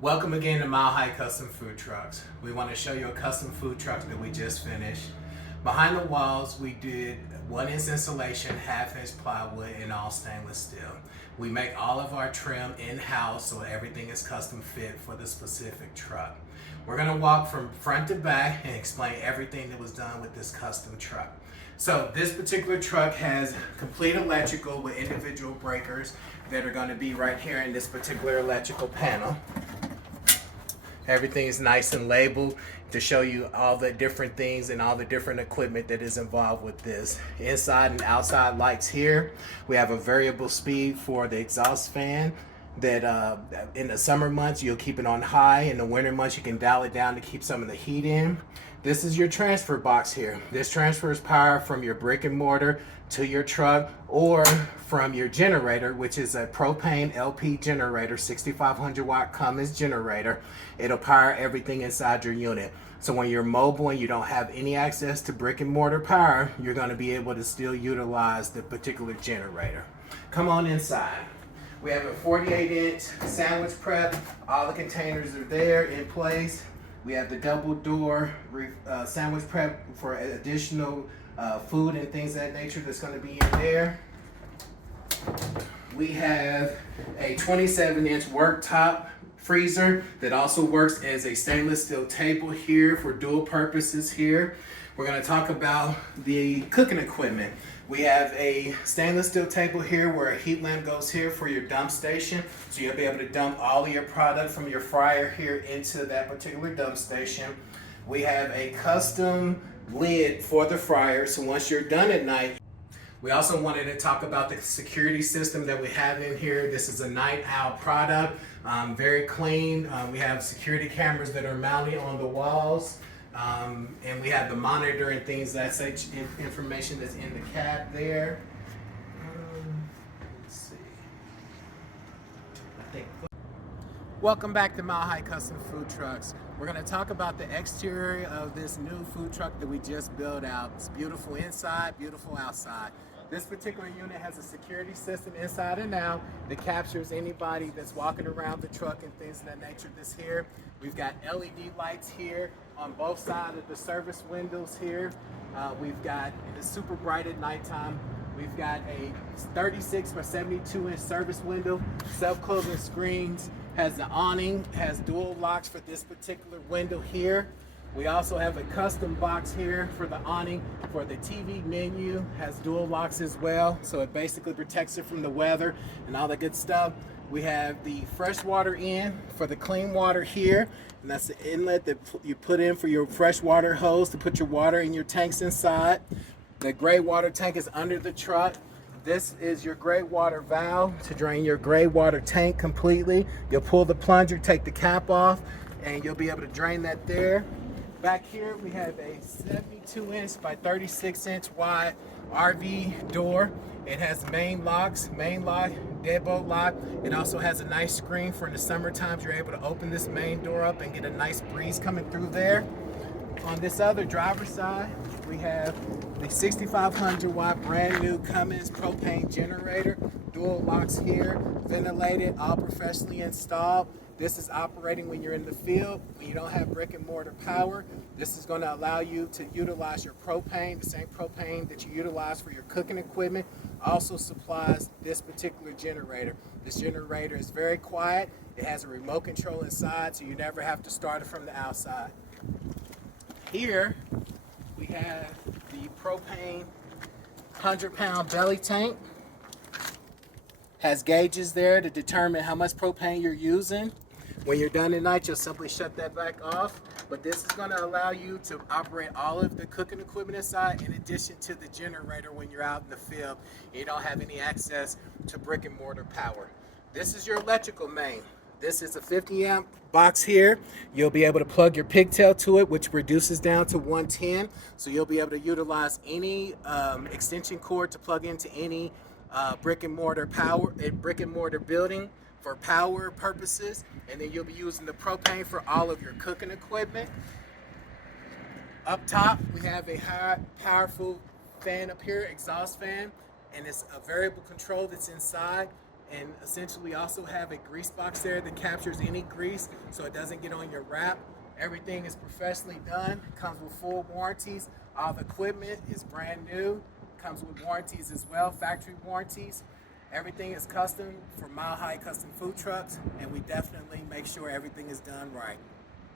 Welcome again to Mile High Custom Food Trucks. We want to show you a custom food truck that we just finished. Behind the walls, we did 1-inch insulation, 1/2-inch plywood, and all stainless steel. We make all of our trim in-house, so everything is custom fit for the specific truck. We're going to walk from front to back and explain everything that was done with this custom truck. So this particular truck has complete electrical with individual breakers that are going to be right here in this particular electrical panel. Everything is nice and labeled to show you all the different things and all the different equipment that is involved with this. Inside and outside lights here. We have a variable speed for the exhaust fan that in the summer months you'll keep it on high. In the winter months you can dial it down to keep some of the heat in. This is your transfer box here. This transfers power from your brick and mortar to your truck or from your generator, which is a propane LP generator, 6500 watt Cummins generator. It'll power everything inside your unit. So when you're mobile and you don't have any access to brick and mortar power, you're going to be able to still utilize the particular generator. Come on inside. We have a 48-inch sandwich prep. All the containers are there in place. We have the double door sandwich prep for additional food and things of that nature that's going to be in there. We have a 27-inch worktop freezer that also works as a stainless steel table here for dual purposes here. We're going to talk about the cooking equipment. We have a stainless steel table here where a heat lamp goes here for your dump station. So you'll be able to dump all of your product from your fryer here into that particular dump station. We have a custom lid for the fryer. So once you're done at night, we also wanted to talk about the security system that we have in here. This is a Night Owl product, very clean. We have security cameras that are mounted on the walls. And we have the monitor and things that such information that's in the cab there. Let's see. Welcome back to Mile High Custom Food Trucks. We're going to talk about the exterior of this new food truck that we just built out. It's beautiful inside, beautiful outside. This particular unit has a security system inside and out that captures anybody that's walking around the truck and things of that nature. This here, we've got LED lights here on both sides of the service windows here. We've got, it's super bright at nighttime. We've got a 36 by 72 inch service window, self-closing screens, has the awning, has dual locks for this particular window here. We also have a custom box here for the awning for the TV menu, has dual locks as well, so it basically protects it from the weather and all that good stuff. We have the fresh water in for the clean water here, and that's the inlet that you put in for your fresh water hose to put your water in your tanks inside. The gray water tank is under the truck. This is your gray water valve to drain your gray water tank completely. You'll pull the plunger, take the cap off, and you'll be able to drain that there. Back here we have a 72-inch by 36-inch wide RV door. It has main locks, main lock, deadbolt lock. It also has a nice screen for in the summer times. You're able to open this main door up and get a nice breeze coming through there. On this other driver's side, we have the 6500 watt brand new Cummins propane generator. Dual locks here, ventilated, all professionally installed. This is operating when you're in the field, when you don't have brick and mortar power. This is going to allow you to utilize your propane, the same propane that you utilize for your cooking equipment. Also supplies this particular generator. This generator is very quiet. It has a remote control inside, so you never have to start it from the outside. Here we have the propane 100-pound belly tank. Has gauges there to determine how much propane you're using. When you're done at night, you'll simply shut that back off. But this is going to allow you to operate all of the cooking equipment inside in addition to the generator when you're out in the field and you don't have any access to brick and mortar power. This is your electrical main. This is a 50 amp box here. You'll be able to plug your pigtail to it, which reduces down to 110. So you'll be able to utilize any extension cord to plug into any brick and mortar building for power purposes, and then you'll be using the propane for all of your cooking equipment. Up top we have a high powerful fan up here, exhaust fan, and it's a variable control that's inside. and essentially also have a grease box there that captures any grease so it doesn't get on your wrap. Everything is professionally done, comes with full warranties. All the equipment is brand new, comes with warranties as well, factory warranties. Everything is custom for Mile High Custom Food Trucks, and we definitely make sure everything is done right.